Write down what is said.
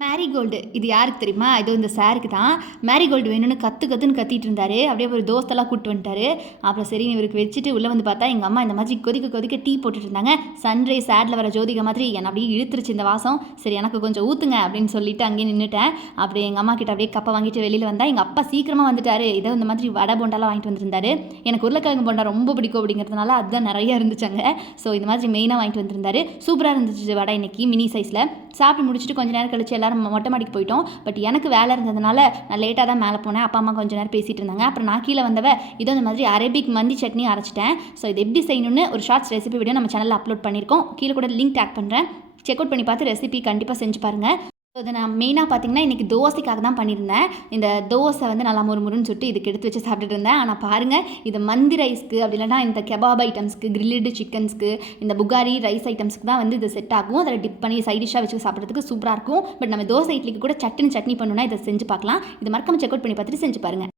Marigold இது யாருக்கு தெரியுமா? இதோ இந்த சாருக்கு தான். மேரிகோல்டு வேணும்னு கத்துன்னு கத்திட்டு இருந்தாரு. அப்படியே ஒரு தோஸ்தெல்லாம் கூட்டு வந்துட்டாரு. அப்புறம் சரின்னு இவருக்கு வச்சுட்டு உள்ள வந்து பார்த்தா, எங்க அம்மா இந்த மாதிரி கொதிக்க கொதிக்க டீ போட்டுட்டு இருந்தாங்க. சன்ரைஸ் ஆட்ல வர ஜோதிகா மாதிரி என்ன அப்படியே இழுத்துருச்சு இந்த வாசம். சரி எனக்கு கொஞ்சம் ஊத்துங்க அப்படின்னு சொல்லிட்டு அங்கேயே நின்னுட்டேன். அப்படியே எங்க அம்மா கிட்ட அப்படியே கப்பை வாங்கிட்டு வெளியில வந்தா, எங்க அப்பா சீக்கிரமா வந்துட்டாரு. ஏதோ இந்த மாதிரி வடை போண்டாலாம் வாங்கிட்டு வந்திருந்தாரு. எனக்கு உருளைக்கிழங்கு போண்டா ரொம்ப பிடிக்கும் அப்படிங்கிறதுனால அதுதான் நிறைய இருந்துச்சாங்க. ஸோ இந்த மாதிரி மெயினாக வாங்கிட்டு வந்திருந்தாரு. சூப்பராக இருந்துச்சு வடை இன்னைக்கு மினி சைஸில். சாப்பிட்டு முடிச்சுட்டு கொஞ்ச நேரம் கழிச்சு எல்லாரும் மொட்டை மாடிக்கு போயிட்டோம். பட் எனக்கு வேலை இருந்ததுனால நான் லேட்டாக தான் மேலே போனேன். அப்பா அம்மா கொஞ்சம் நேரம் பேசிகிட்டு இருந்தாங்க. அப்புறம் நான் கீழே வந்தவ இதோ இந்த மாதிரி அரபிக் மந்தி சட்னி அரைச்சிட்டேன். ஸோ இது எப்படி செய்யணும்னு ஒரு ஷார்ட்ஸ் ரெசிபி வீடியோ நம்ம சேனலில் அப்லோட் பண்ணியிருக்கோம். கீழே கூட லிங்க் டேக் பண்ணுறேன். செக் அவுட் பண்ணி பார்த்து ரெசிபி கண்டிப்பாக செஞ்சு பாருங்கள். ஸோ இதை நான் மெயினாக பார்த்தீங்கன்னா இன்றைக்கி தோசைக்காக தான் பண்ணியிருந்தேன். இந்த தோசை வந்து நல்லா முறுமுறுன்னு சுட்டு இதுக்கு எடுத்து வச்சு சாப்பிட்டுட்டு இருந்தேன். ஆனால் பாருங்கள் இது மந்தி ரைஸ்க்கு அப்படி இல்லைனா இந்த கெபாப் ஐட்டம்ஸ்க்கு கிரில்டு சிக்கன்ஸ்க்கு இந்த புகாரி ரைஸ் ஐட்டம்ஸ்க்கு தான் வந்து இது செட் ஆகும். அதில் டிப் பண்ணி சைடிஷாக வச்சு சாப்பிட்றதுக்கு சூப்பராக இருக்கும். பட் நம்ம தோசை இட்லிக்கு கூட சட்னி பண்ணணும்னா இதை செஞ்சு பார்க்கலாம். இது மறக்காம செக் அவுட் பண்ணி பார்த்துட்டு செஞ்சு பாருங்கள்.